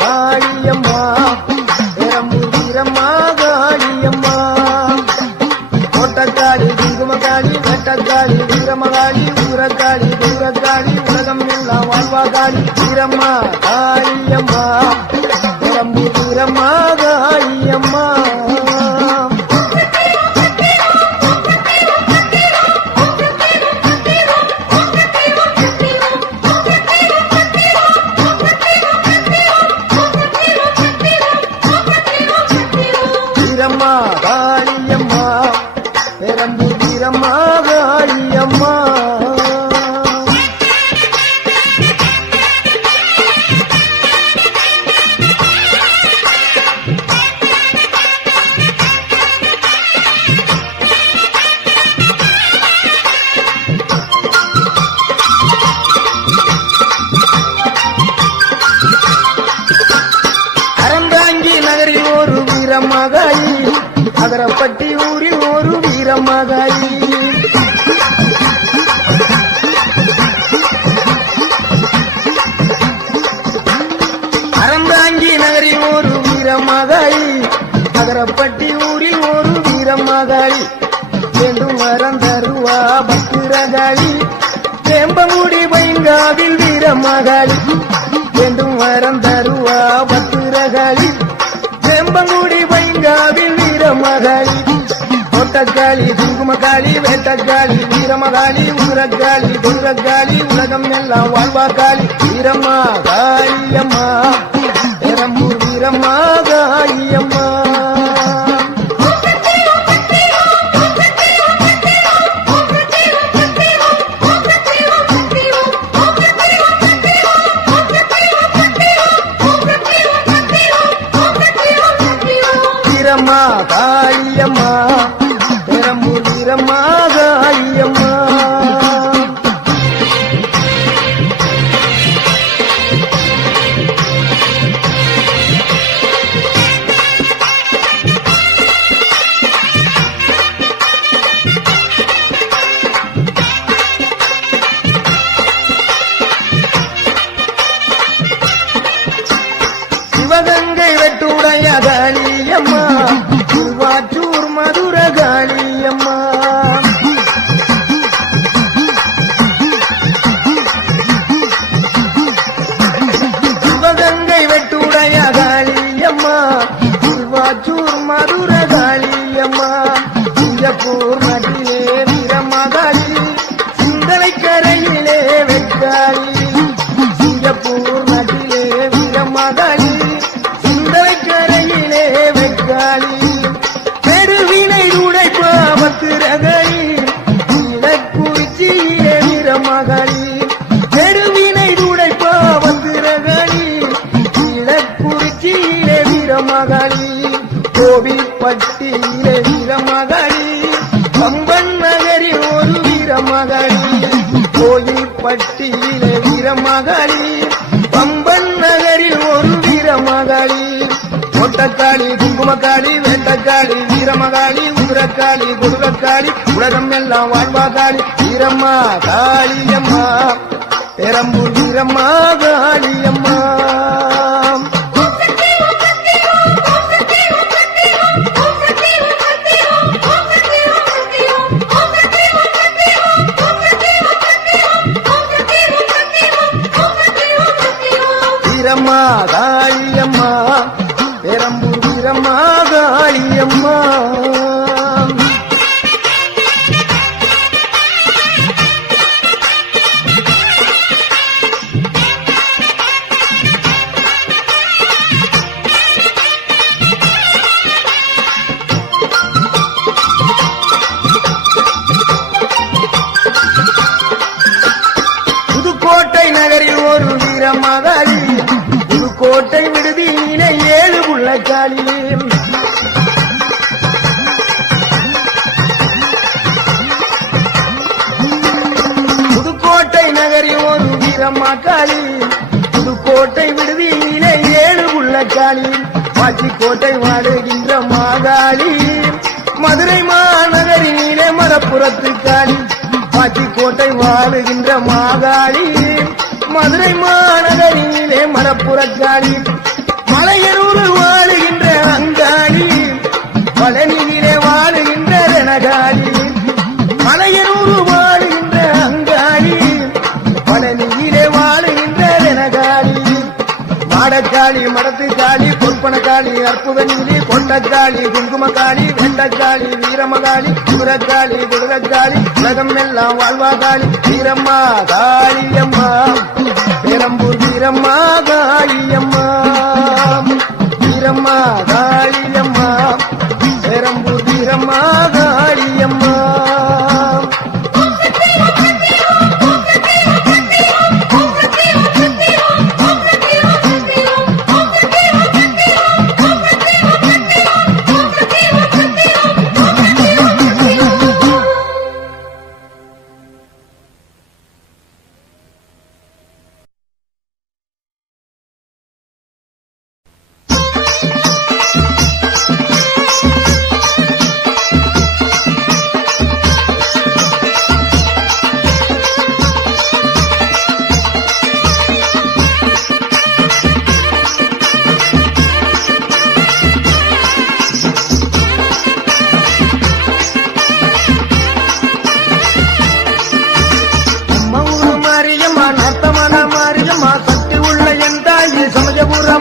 காளியம்மா பெரம்பூர் வீரம்மா காளியம்மா கோட்டக்காளி குங்குமக்காளி வெட்டக்காளி வீரமகாளி ஊரக்காளி தூரக்காளி உலகம் எல்லாம் வாழ்வாகாளி வீரம்மா காளியம்மா பெரம்பூர் வீரம்மா காளியம்மா வீரம்மா காளியம்மா பெரம்பூர் வீரம்மா காளியம்மா அறந்தாங்கி நகரில் ஒரு வீரமகாளி அகரப்பட்டி ஊரில் ஒரு வீரமகாளி அறந்தாங்கி நகரில் ஒரு வீரமகாளி அகரப்பட்டி ஊரில் ஒரு வீரமகாளி வேண்டும் வரம் தருவா பத்திரகாளி வேம்பங்குடி பைங்காவில் வீரமகாளி வேண்டும் வரம் தருவா பத்திரகாளி வேம்பங்குடி பைங்காவில் வீரமகாளி கோட்டக்காளி குங்குமக்காளி வேட்டக்காளி வீரமகாளி ஊரக்காளி தூரக்காளி உலகம் எல்லாம் வாழ்வாக்காளி வீரம்மா காளியம்மா பெரம்பூர் வீரம்மா காளியம்மா வீரம்மா காளியம்மா பெரம்பூர் வீரம்மா காளியம்மா சிவகங்கை வெட்டுடைய காளியம்மா திருவாச்சூர் மதுர காளியம்மா சிவகங்கை வெட்டுடைய காளியம்மா திருவாச்சூர் மதுர காளியம்மா சிங்கப்பூர் நதியிலே வீரமகாளி சிந்தனை கரையிலே வெட்டாளி சிங்கப்பூர் நதியிலே வீரமகாளி சிந்தனை கரையிலே வெட்டாளி பெருவினை உடைப்பா பத்திரகாளி இலக்குறிச்சியிலே வீரமகாளி பெருவினை உடைப்பா பத்திரகாளி இலக்குறிச்சியிலே வீரமகாளி கோவில்பட்டியிலே வீரமகாளி கம்பன் நகரில் ஒரு வீரமகாளி கோயில்பட்டியிலே வீரமகாளி கம்பன் நகரில் ஒரு வீரமகாளி கோட்டக்காளி குங்குமக்காளி வேட்டக்காளி வீரமகாளி ஊரக்காளி கொடுக்காளி உலகம் எல்லாம் வாழ்வாகாளி வீரம்மா காளியம்மா பெரம்பூர் வீரம்மா காளியம்மா வீரம்மா காளியம்மா பெரம்பூர் வீரம்மா காளியம்மா புதுக்கோட்டை நகரில் ஒரு வீரமகாளி புதுக்கோட்டை விடுதியிலே 7 புள்ளக்காளி புதுக்கோட்டை நகரில் ஒரு வீரமகாளி புதுக்கோட்டை விடுதியிலே 7 புள்ளக்காளி பாச்சிக்கோட்டை வாடுகின்ற மாகாளி மதுரை மாநகரிலே மரப்புறத்து காளி பாச்சிக்கோட்டை வாழுகின்ற மாகாளி மதுரை மாநகரிலே மணப்புறக்காளி மலையனூர் வாழுகின்ற அங்காளி பழனியிலே வாழுகின்ற ரணகாளி மலையனூர் வாழுகின்ற அங்காளி பழனியிலே வாழுகின்ற ரணகாளி மாடக்காளி மடத்துக்காளி பொற்பனக்காளி அற்புத நீலி கொண்டக்காளி குங்குமக்காளி வெண்டக்காளி வீரமகாளி குரக்காளி குடுரக்காளி உலகம் எல்லாம் வாழ்வாகாளி வீரம்மா காளியம்மா பெரம்பூர் வீரம்மா காளியம்மா வீரம்மா காளியம்மா பெரம்பூர் வீரம்மா காளியம்மா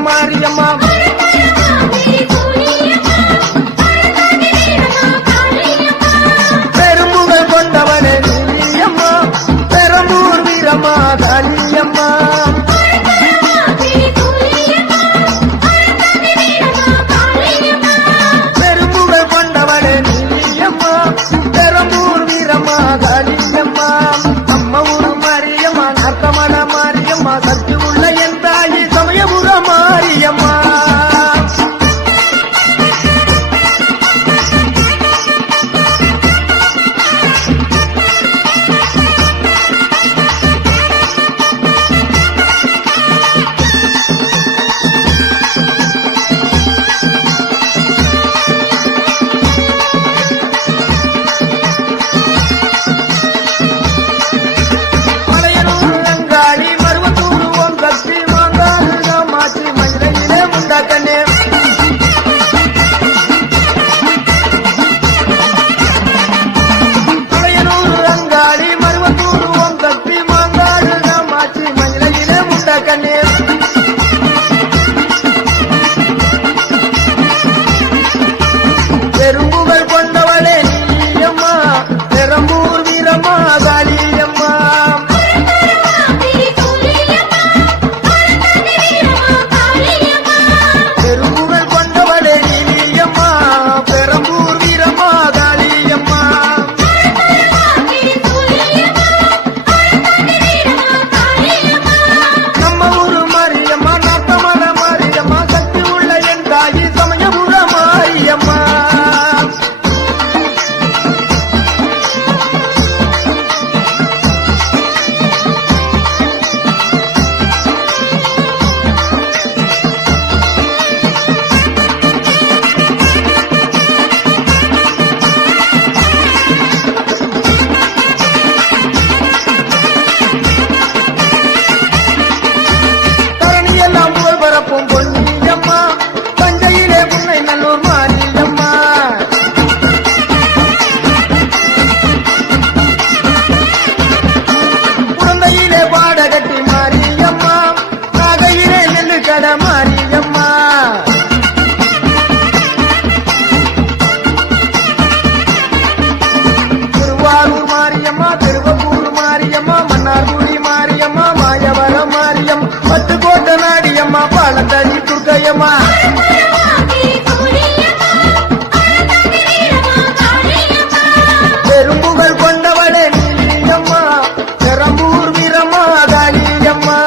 மாரியம்மா பெரும்புகள் கொண்டவனே நீயம்மா பெரம்பூர் வீரம்மா காளியம்மா பெரும்புகள் கொண்டவனே நீயம்மா பெரம்பூர் வீரம்மா காளியம்மா அம்மா ஊரு மாரியம்மா நர்த்தமன மாரியம்மா சக்தி உள்ள என் தாயி சமயபுர மாரியம்மா பெரும்புகள் கொண்டவளே நீயம்மா பெரம்பூர் வீரம்மா காளியம்மா பெரும்புகள் கொண்டவளே நீயம்மா பெரம்பூர் வீரம்மா காளியம்மா நம்ம ஊரு மாரியம்மா நாட்டமல மாரியம்மா சக்தி உள்ள என் தாயி சமயபுர மாரியம்மா தரணியெல்லாம் புகழ் பரப்பும் பொன்னியம்மா தஞ்சையிலே புன்னை நல்லூர் மாரியம்மா குழந்தையிலே பாடகட்டி மாரியம்மா நாகையிலே நெல்லு கட மாரியம்மா திருவாரூர் மாரியம்மா திருவப்பூர் மாரியம்மா மன்னார்குடி மாரியம்மா மாயவரம் மாரியம் பட்டுக்கோட்டை நாடியம்மா பாலத்தடி துர்க்கையம்மா பெரும்புகள் கொண்டவளே நீயம்மா பெரம்பூர் வீரம்மா காளியம்மா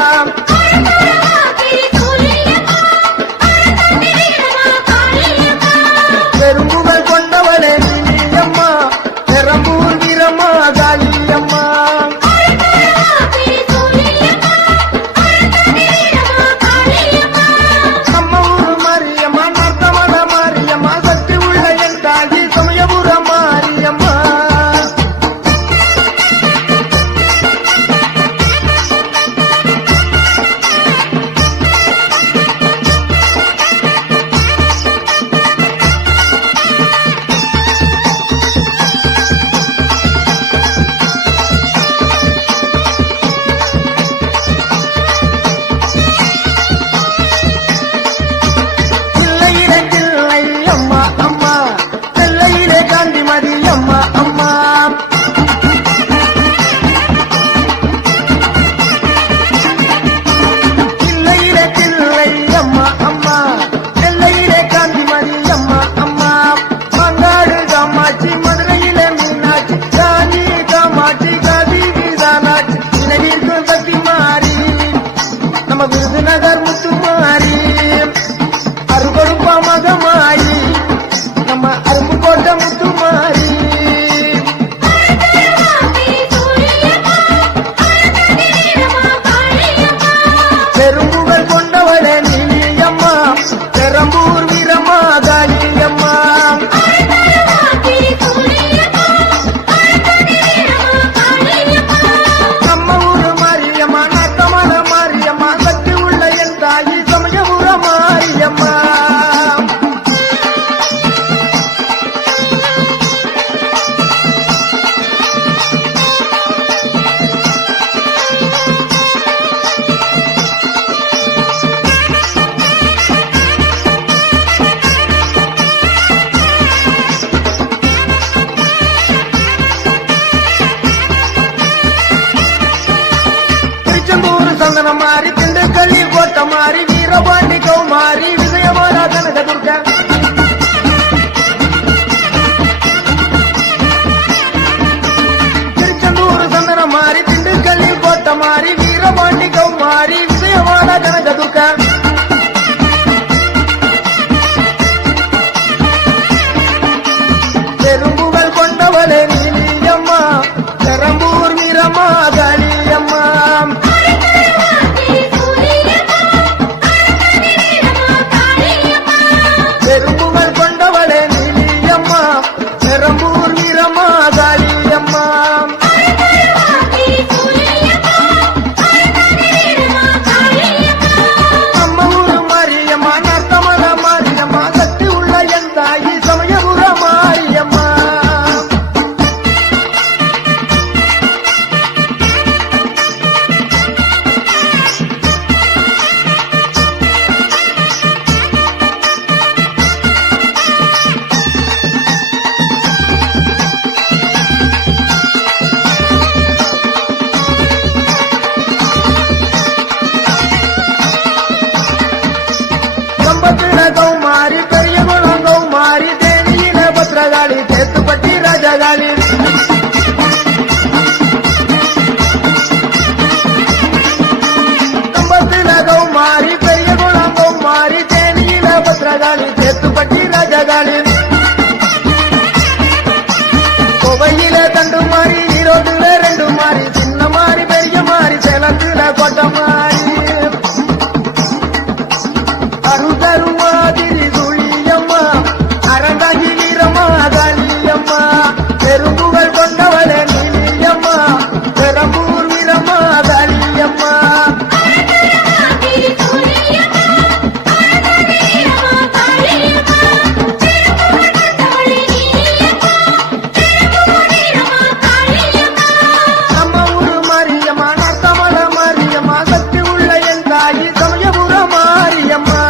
பெரும்புகள் கொண்டவளே நீயம்மா பெரம்பூர் வீரம்மா காளியம்மா நம்ம ஊரு மாறி திண்டுக்கல்லில் கோட்ட மாறி வீரபாண்டி கௌமாரி விஜயவாடா கனக துர்கா திருச்செந்தூர் சந்தன மாறி திண்டுக்கல்லில் கோட்ட மாறி வீரபாண்டி கௌமாரி விஜயவாடா கனக துர்கா பெரும்புகள் கொண்டவளே நீலியம்மா பெரம்பூர் வீரமா காளியம்மா பெரும்புகள் கொண்டவளே நீலியம்மா பெரம்பூர் வீரமா காளியம்மா நம்ம ஊரு மாரியம்மா நர்த்தமல மாரியம்மா சக்தி உள்ள என் தாயி சமயபுர மாரியம்மா கம்பத்தில கௌமாரி பெரிய குளம் கௌமாரி தேனியில பத்ரகாளி தேத்துப்பட்டி ராஜகாளி கம்பத்தில கௌமாரி பெரிய குளம் கௌமாரி தேனியில பத்ரகாளி தேத்துப்பட்டி ராஜகாளி கோவையில தண்டு மாறி ஈரோட்டுல ரெண்டு மாறி சின்ன மாறி பெரிய மாறி சேலத்துல கோட்டை மாறி அருதருவாதிரி துளியம்மா அரண்டாகி வீரமா காளியம்மா பெரும்புகள் கொண்டவளே நீலியம்மா பெரம்பூர் வீரமா காளியம்மா நம்ம ஊரு மாரியம்மா நர்த்தமல மாரியம்மா சக்தி உள்ள என் தாயி சமயபுர மாரியம்மா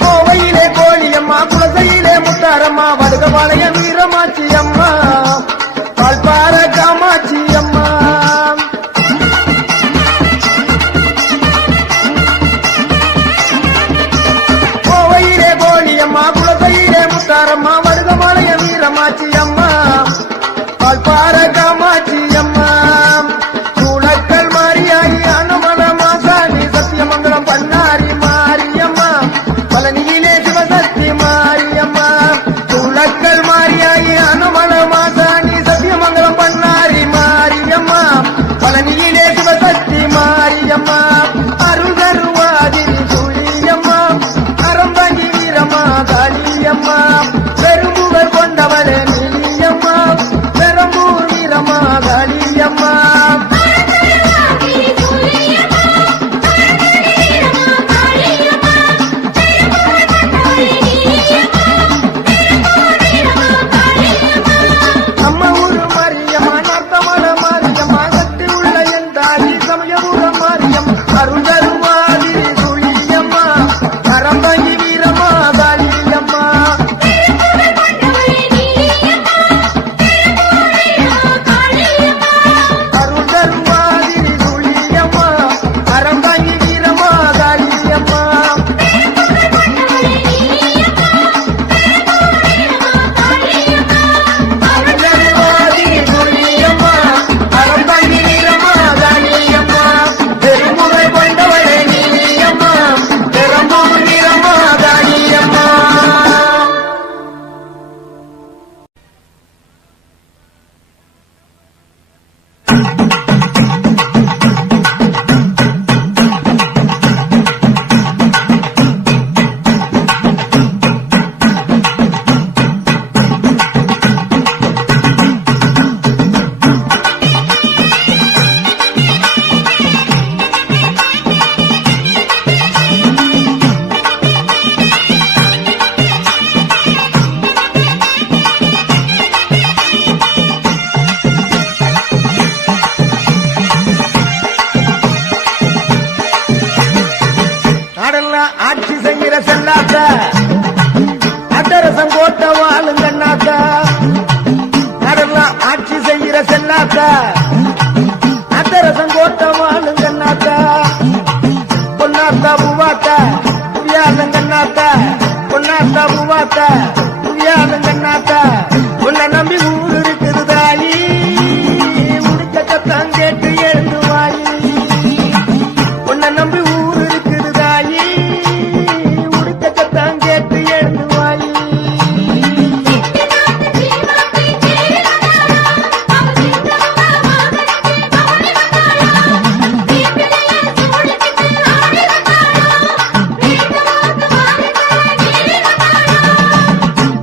கோவையிலே கோழியம்மா குலசையிலே முத்தாரம்மா வடுகபாளையம் வீரமாச்சி அம்மா பால்பார காமாட்சி அம்மா கோவையிலே கோழியம்மா குலசையிலே முத்தாரம்மா வடுகபாளையம் வீரமாச்சி அம்மா பால்பார காமாட்சி அம்மா சூளக்கல் மாரியாயி அனுமல மாசாணி சத்தியமங்கலம் பண்ணாரி மாரியம்மா பழனியிலே சிவசக்தி மாரியம்மா சூளக்கல் மாரியாயி அனுமல மாசாணி சத்தியமங்கலம் பண்ணாரி மாரியம்மா பழனியிலே சிவசக்தி மாரியம்மா அருகருவாதிரி சூழியம்மா அறம்பாங்கி வீரமா காளியம்மா பெரும்புகள் கொண்டவளே நீலியம்மா பெரம்பூர் வீரமா சென்னாத்தா அத்தரசம் கோட்ட வாழுங்கன்னாத்தா பொன்னாத்தா பூவாத்தா புவியாதங்கன்னாத்தா பொன்னாத்தா பூவாத்தா புவியாதங்கன்னாத்தா உன்னை நம்பி ஊர் இருக்குது தாயி உடுக்க சத்தம் கேட்டு எழுந்து வாயி உன்னை நம்பி ஊர் இருக்குது தாயி உடுக்க சத்தம் கேட்டு எழுந்து வாயி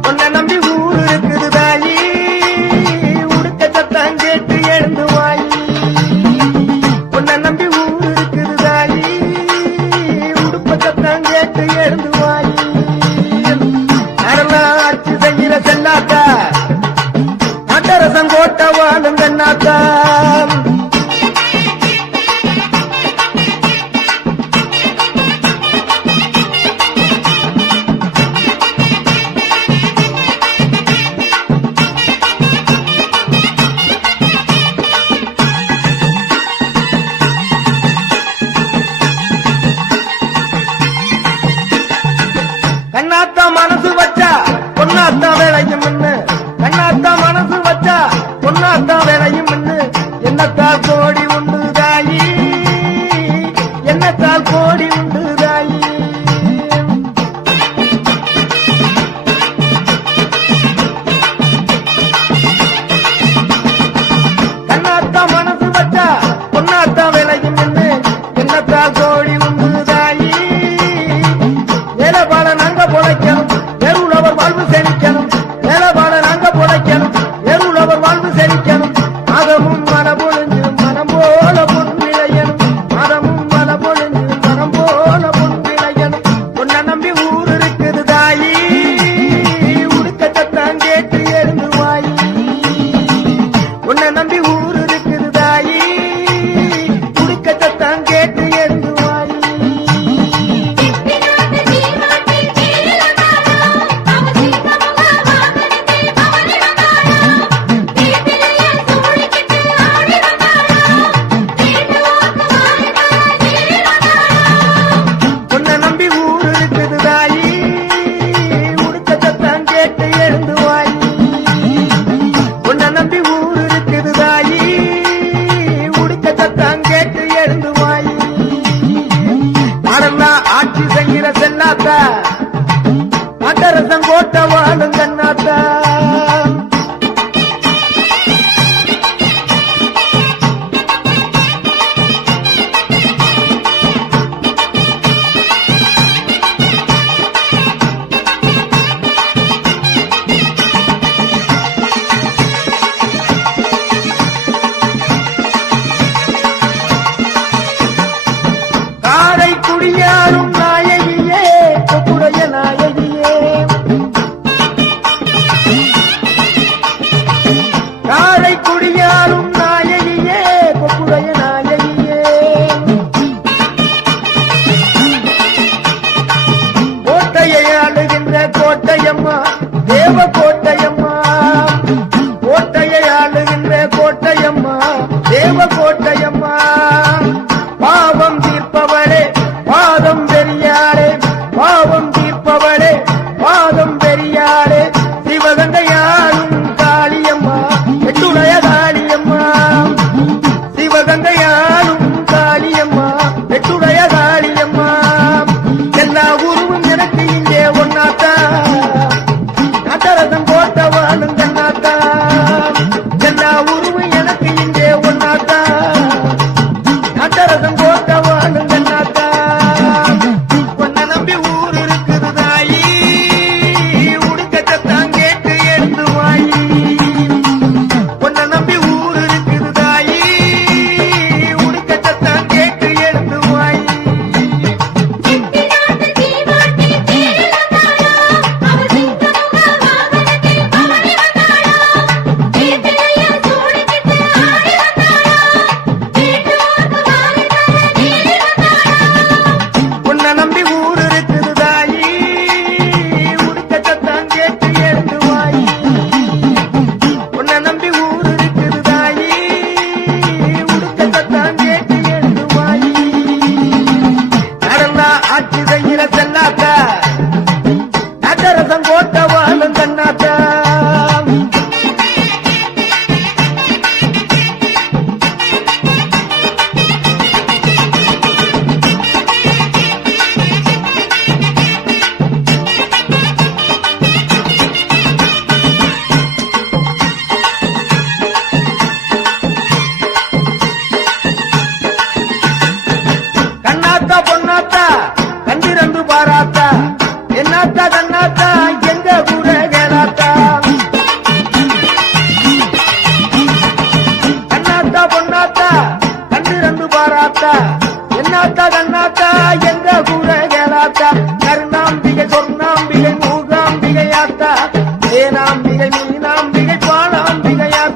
உன்னை நம்பி ஊர் இருக்குது தாயி உடுக்க சத்தம் கேட்டு எழுந்து வாயி உன்னை நம்பி ஊர் இருக்குது தாயி உடுப்ப சத்தம் கேட்டு எழுந்து வாயி அடலாம் ஆட்சி செய்கிற சென்னாத்தா அட்டரசம் கோட்ட வாழுங்கன்னாத்தா கண்ணாத்தா மனசு வச்சா பொன்னாத்தா வேலையும் கண்ணாத்தா மனசு வச்சா பொன்னாத்தா வேலையும் என்னத்தா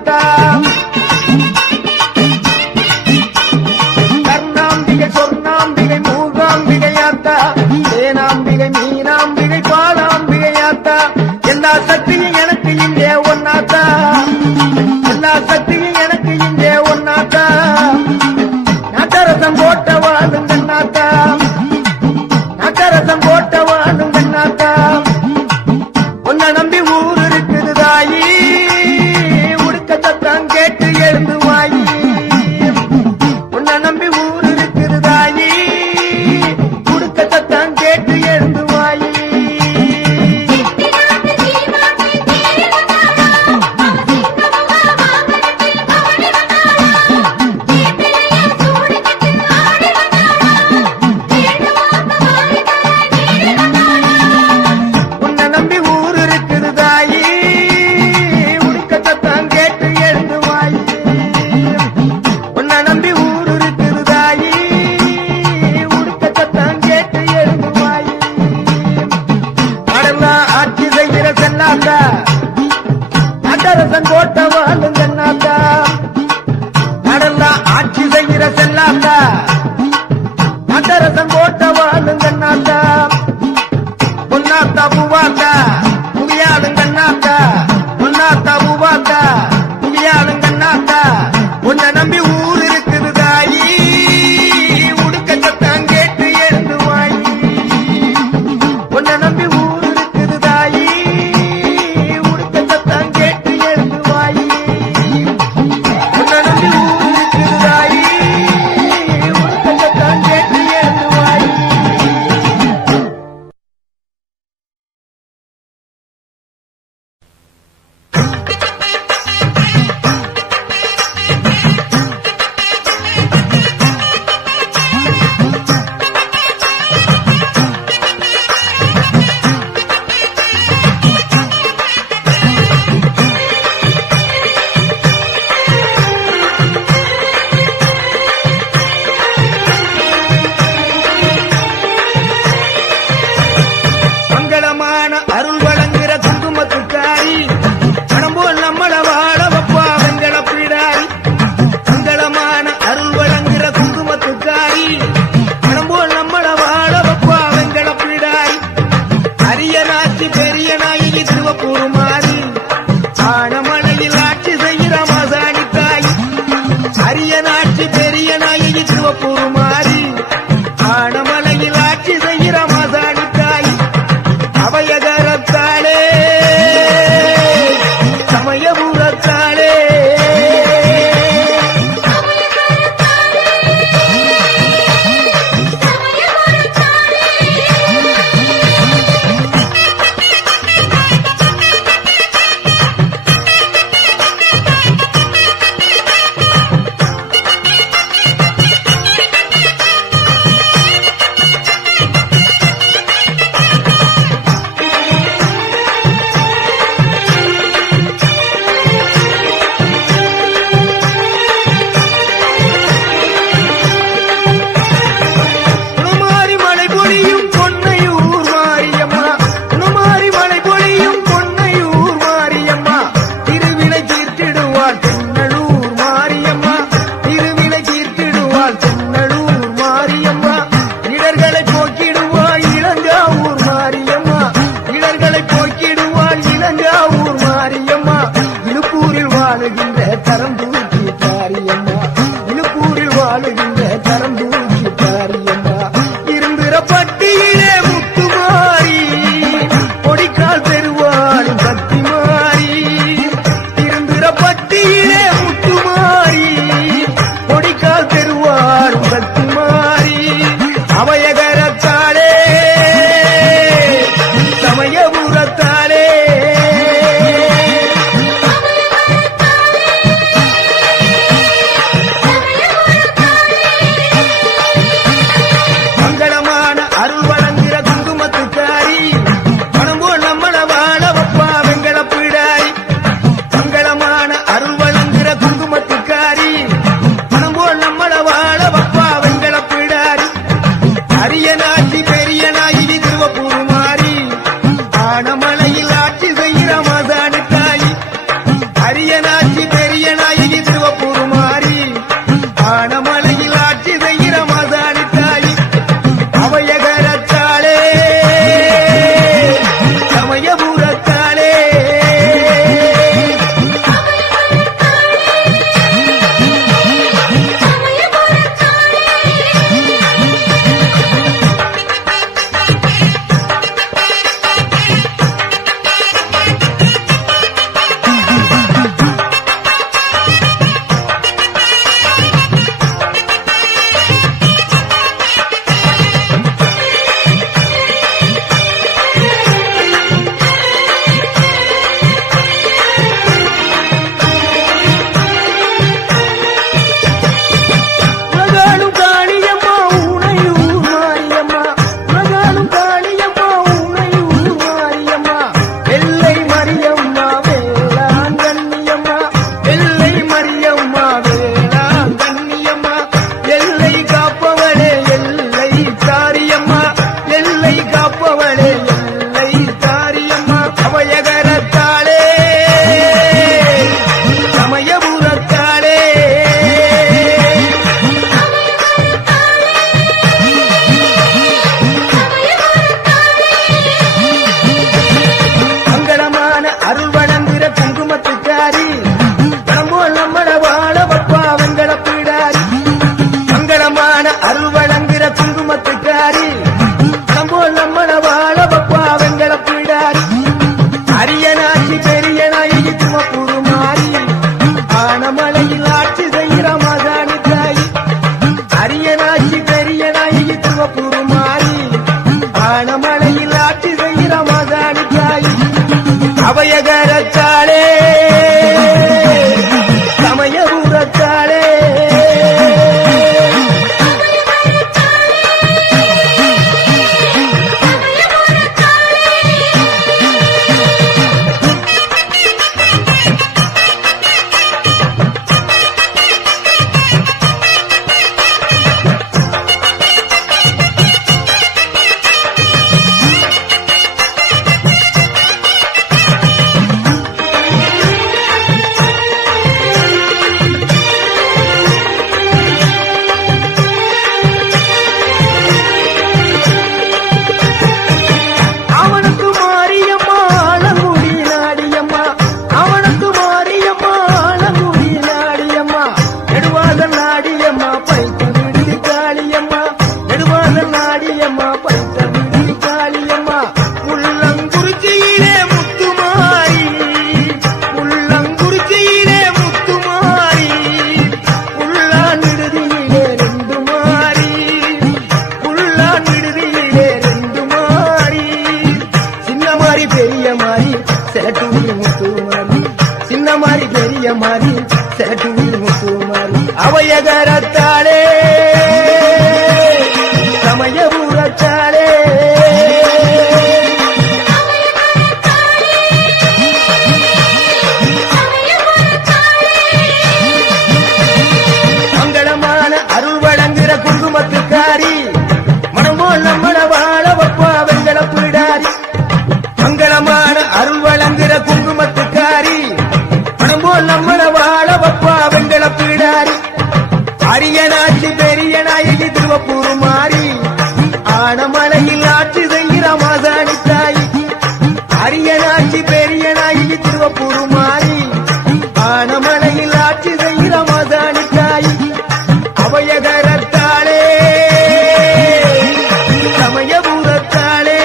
கண்ணாத்தா கர்ணாம்பிகை சொர்ணாம்பிகை மூகாம்பிகை ஆத்தா தேனாம்பிகை மீனாம்பிகை பாலாம்பிகை ஆத்தா எல்லா சக்தியும் எனக்கு இங்கே ஒன்னாத்தா எல்லா சக்தியும் எனக்கு இங்கே ஒன்னாத்தா நக்கரசம் போட்ட வாழும் கண்ணாத்தா நக்கரசம் போட்ட வாழும் கண்ணாத்தா உன்னை நம்பி ஊர் இருக்குது தாயி உடுக்க சத்தம் கேட்டு எழுந்து வாயி உன்னை நம்பி ஊர் இருக்குது தாயி உடுக்க சத்தம் கேட்டு எழுந்து வாயி உன்னை நம்பி ஊர் இருக்குது தாயி உடுக்க சத்தம் கேட்டு எழுந்து வாயி உன்னை நம்பி ஊர் இருக்குது தாயி உடுக்க சத்தம் கேட்டு எழுந்து வாயி கடலாம் ஆட்சி செய்கிற சென்னாத்தா நக்கரசன் கோட்ட வாழும் சென்னாத்தா கடலாம் ஆட்சி செய்கிற சென்னாத்தா நக்கரசன் கோட்ட வாழும் சென்னாத்தா பொன்னாத்தா பூவாத்தா புவியாளும் கண்ணாத்தா பொன்னாத்தா பூவாத்தா புவியாளும் கண்ணாத்தா உன்னை நம்பி ஊர் இருக்குது தாயி உடுக்க சத்தம் கேட்டு எழுந்து வாயி உன்னை நம்பி ஊர் இருக்குது தாயி உடுக்க சத்தம் கேட்டு எழுந்து வாயி உன்னை நம்பி ஊர் இருக்குது தாயி உடுக்க சத்தம் கேட்டு எழுந்து வாயி மங்களமான அருள் வழங்குற குங்குமத்துக்காரி மனம் போல் நம்மள வாழ வப்பா வெங்கட பிடாரி மங்களமான அருள் வழங்குற குங்குமத்துக்காரி மனம் போல் நம்மள வாழ வப்பா வெங்கட பிடாரி அரிய நாச்சி பெரிய நாயகி திருவப்பூர் மாறி ஆனமலையில் ஆட்சி செய்கிற மாசாணி தாய் அரிய நாச்சி பெரிய நாயகி திருவப்பூர் மாறி ஆனமலையில் ஆட்சி செய்கிற மாசாணி தாய் அபயகரத்தாளே சமயபுரத்தாளே உணமாரி மலை பொழியும் பொன்னையூர் மாரியம்மா உணமாரி மலை பொழியும் பொன்னையூர் மாரியம்மா திருவினை தீர்த்திடுவாள் தென்னலூர் மாரியம்மா திருவினை தீர்த்திடுவாள் தென்னலூர் மாரியம்மா இடர்களை போக்கிடுவாள் இளங்காவூர் மாரியம்மா இடர்களை போக்கிடுவாள் இளங்காவூர் மாரியம்மா இழுப்பூரில் வாழுகின்ற தரம் தூக்கி காரியம்மா இழுப்பூரில் வாழுகின்ற தரம் தூக்கி காரியம்மா இருந்திர பட்டியிலே முத்துமாரி கொடிக்கால் பெருவாளும் பக்தி மாறி இருந்திர பட்டியிலே முத்துமாரி கொடிக்கால் பெருவாளும் பக்தி மாறி அபயகரத்தாளே சமயபுரத்தாளே முத்துமாரி அவையகரத்தாளே சமயபுரத்தாளே மங்களமான அருள் வழங்குற குங்குமத்துக்காரி மனமோல் நம்மள வாழ வப்பா வெங்கல பிடாரி மங்களமான அருள் வழங்குற குங்குமத்துக்காரி மனமோல் நம்மள வாழ வப்பா வெங்கல பிடாரி அரியனாட்சி பெரிய நாயகி திருவப்பூர் மாறி ஆனமலையில் ஆட்சி செய்கிற மாசாணி தாய் அரியனாட்சி பெரிய நாயகி திருவப்பூர் மாறி ஆனமலையில் ஆட்சி செய்கிற மாசாணி தாய் அவையகரத்தாளே சமயபுரத்தாளே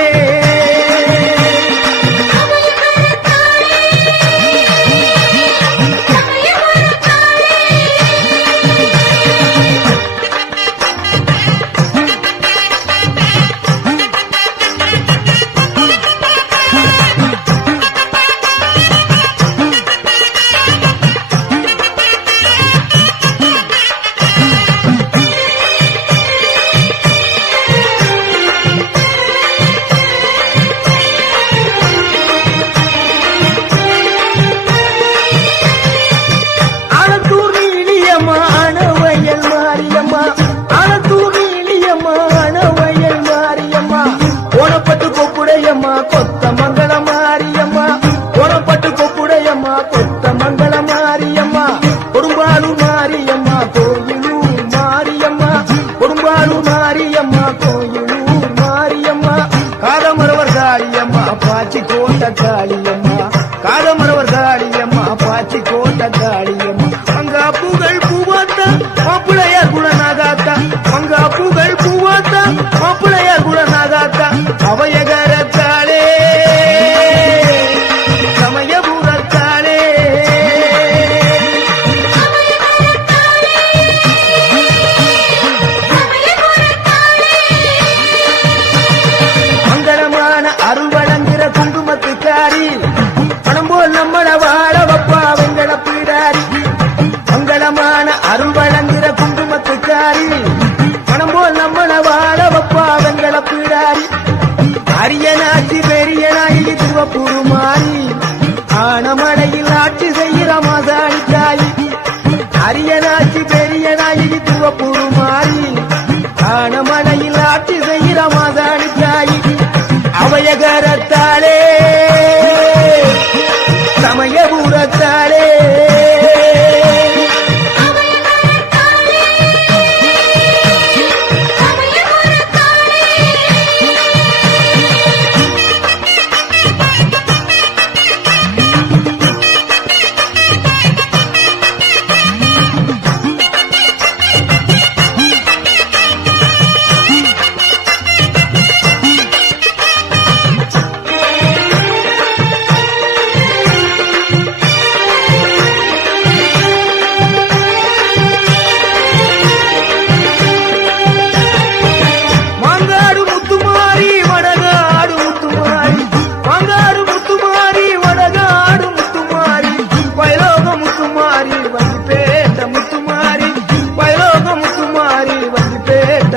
கொத்த மங்கள மாரியம்மா கோணப்பட்டு கொப்புடையம்மா கொத்த மங்கள மாரியம்மா கொடும்பாலூர் மாரியம்மா கோயிலூர் மாரியம்மா கொடும்பாலூர் மாரியம்மா கோயிலூர் மாரியம்மா காதமரவர் காளியம்மா பாச்சி கோட்ட காளியம்மா காதமரவர் காளியம்மா பாச்சி கோட்ட காளியம்மா மங்கா பூகள் பூவாத்தா மாப்பிளையார் குணநாகாத்தா மங்கா பூகள் பூவாத்தா மாப்பிளையார் குணநாகாத்தா அவையகரத்தாளே சமயபுரத்தாளே மங்களமான அருள் வழங்குற குங்குமத்துக்காரி பணம் போல் நம்மள வாழ வப்பா வெங்கல பிடாரி மங்களமான அருள் வழங்குற குங்குமத்துக்காரி பணம் போல் நம்மள வாழ வப்பா வெங்கல பிடாரி அரியனாட்சி பெரிய நாயகி திருவப்பூர் மாறி ஆனமலையில் ஆட்சி செய்கிற மாசாணி தாய் அரியனாட்சி பெரிய நாயகி திருவப்பூர் மாறி ஆனமலையில் ஆட்சி செய்கிற மாசாணி தாய் அவையகரத்தாளே சமயபுரத்தாளே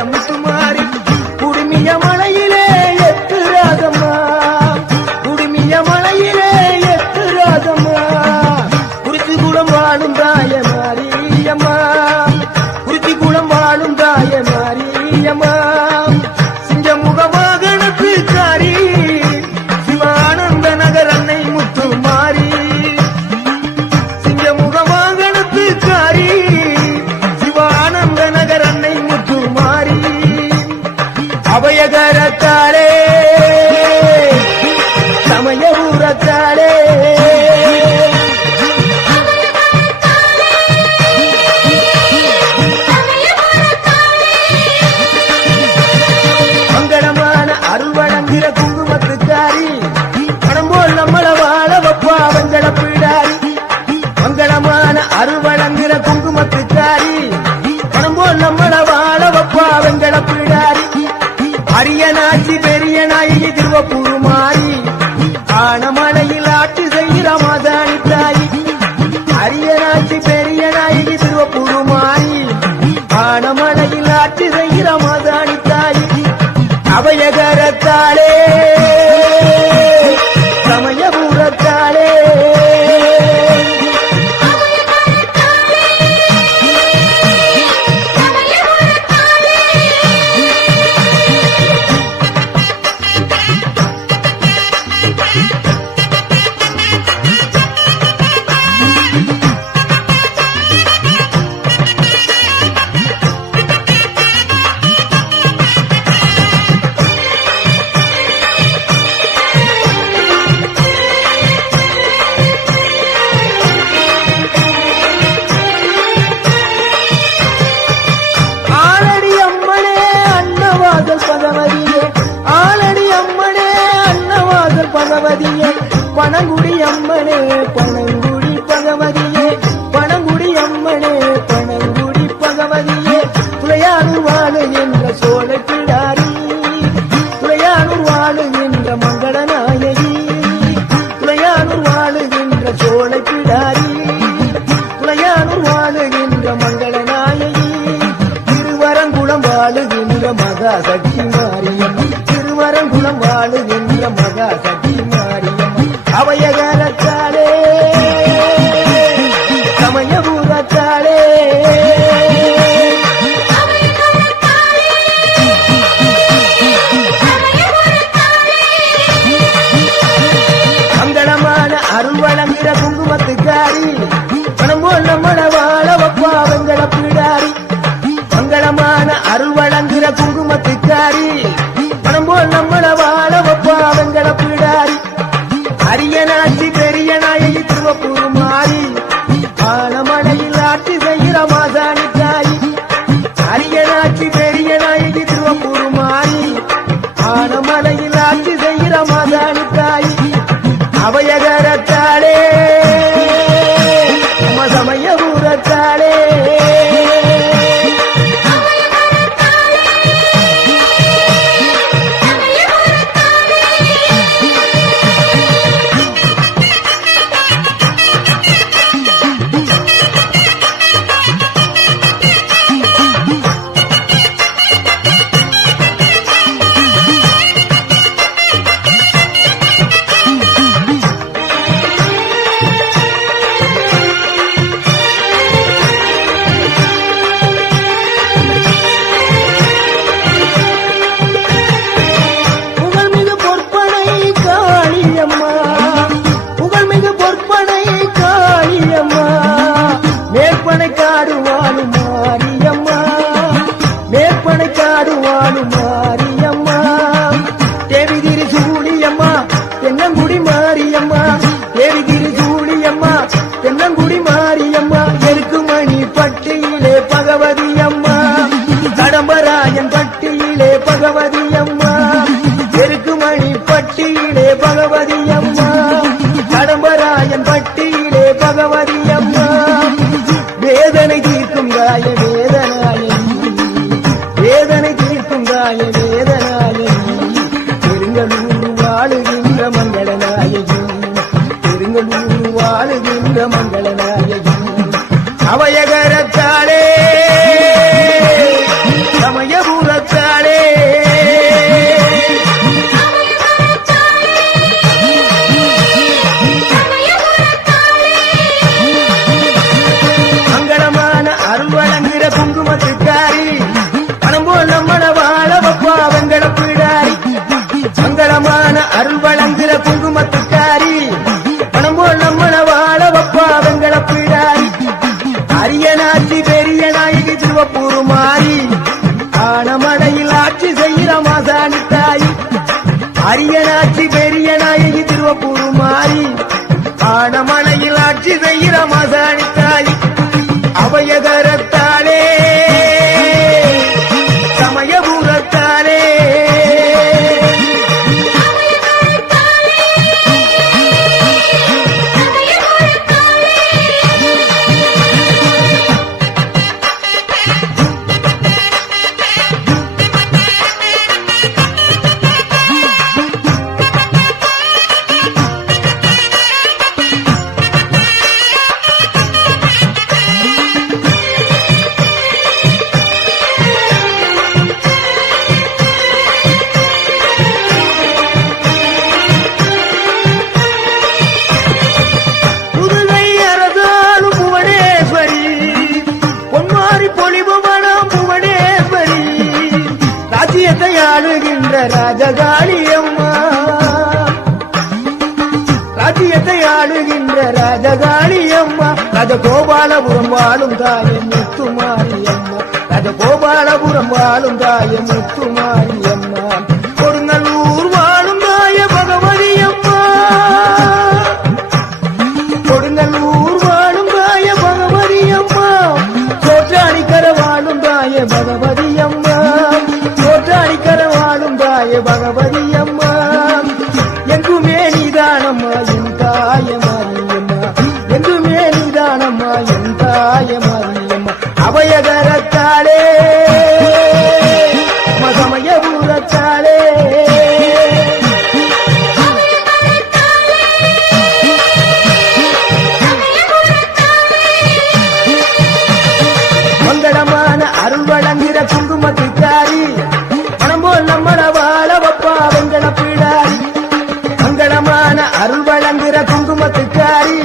முத்துமாரி குடுமிய மலையிலே எத்துராதம்மா குடுமிய மலையிலே எத்துராதம்மா குறிச்சி குளம் வாழும் தாய மாரியம்மா குறிச்சி குளம் வாழும் தாய மாரியம்மா சிங்கமுக வாகனத்துக்காரி சிவானந்த நகர் அன்னை முத்துமாரி சிங்கமுக வாகனத்துக்காரி நாயகி திருவப்பூர் மாறி ஆனமலையில் ஆட்சி செய்கிற மாதாணி தாயி அபயகரத்தாளே சமயபுரத்தாளே பகவதியே பனங்குடி அம்மனே பனங்குடி பகவதியே பனங்குடி அம்மனே பனங்குடி பகவதியே துளையானூர் வாழுகின்ற சோழ பிடாரி துளையானூர் வாழுகின்ற மங்களநாயகி துளையானூர் வாழுகின்ற சோழ பிடாரி துளையானூர் வாழுகின்ற மங்களநாயகி திருவரங்குளம் வாழுகின்ற மகா சக்தி மாரியம் திருவரங்குளம் வாழுகின்ற மகா சக்தி மாரியம் அபயகரத்தாளே சமயபுரத்தாளே மங்களமான அருள் வழங்குகிற குங்குமத்துக்காரி பணம் போல் நம்மள வாழ வப்பா வெங்கட பிடாரி மங்களமான அருள் வழங்குகிற குங்குமத்துக்காரி பணம் போல் நம்மள வாழ வப்பா வெங்கட பிடாரி அரியனாட்சி பெரிய நாயகி திருவப்பூர் மாறி ஆனமலையில் ஆட்சி செய்கிற மாசாணி தாயி அரியனாட்சி பெரிய நாயகி திருவப்பூர் மாறி ஆனமலையில் ஆட்சி செய்கிற மாசாணி தாயி அபயகரத்தாளே சமயபுரத்தாளே பகவதி அம்மா எருக்குமணி பட்டியிலே பகவதி அம்மா கடம்பராயன் பட்டியிலே பகவதி அம்மா வேதனை தீர்க்கும் காய வேதனாயன் வேதனை தீர்க்கும் காய வேதனாயன் பெருங்கலூர் வாழுகின்ற மங்களநாயகி பெருங்கலூர் வாழுகின்ற மங்களநாயகி அபயகரத்தாளே சமயபுரத்தாளே மங்களமான அருள் வழங்குகிற குங்குமத்துக்காரி பணம் போல் நம்மள வாழ வப்பா வெங்கட பிடாரி மங்களமான அருள் வழங்குகிற குங்குமத்துக்காரி பணம் போல் நம்மள வாழ வப்பா வெங்கட பிடாரி அரியனாட்சி பெரிய நாயகி திருவப்பூர் மாறி ஆனமலையில் ஆட்சி செய்கிற மாசாணி தாயி அரியனாட்சி பெரிய நாயகி திருவப்பூர் மாறி ஆனமலையில் ஆட்சி செய்கிற மாசாணி தாயி அபயகரத்தாளே சமயபுரத்தாளே ராஜகோபாலபுரம் வாழும் தாய முத்துமாரியம்மா ராஜகோபாலபுரம் வாழும் தாய முத்துமாரியம்மா கொடுங்கல்லூர் வாழும் தாய பகவதியம்மா கொடுங்கல்லூர் வாழும் தாய பகவதியம்மா சோற்றாணிக்கர வாழும் தாய பகவதியம்மா சோற்றாணிக்கர வாழும் தாய பகவதியம்மா எங்குமே நீதானம்மா என் தாய மாரியம்மா எங்குமே நீதானம்மா என் தாய மாரியம்மா அபயகரத்தாளே மகமயபுரத்தாளே மங்களமான அருள் வழங்குகிற குங்குமத்துக்காரி மனம் போல் நம்மள வாழ வப்பா வெங்கல பிடாரி மங்களமான அருள் வழங்குகிற குங்குமத்துக்காரி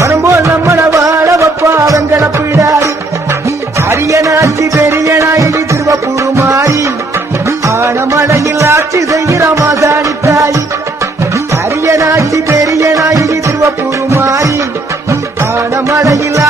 மனம் போல் நம்மள வாழ வப்பா வெங்கல பிடாரி அரியனாட்சி பெரிய நாயகி திருவப்பூர் மாறி ஆனமலையில் ஆட்சி செய்கிற மாசாணி தாய் அரியனாட்சி பெரிய நாயகி திருவப்பூர் மாறி ஆனமலையில்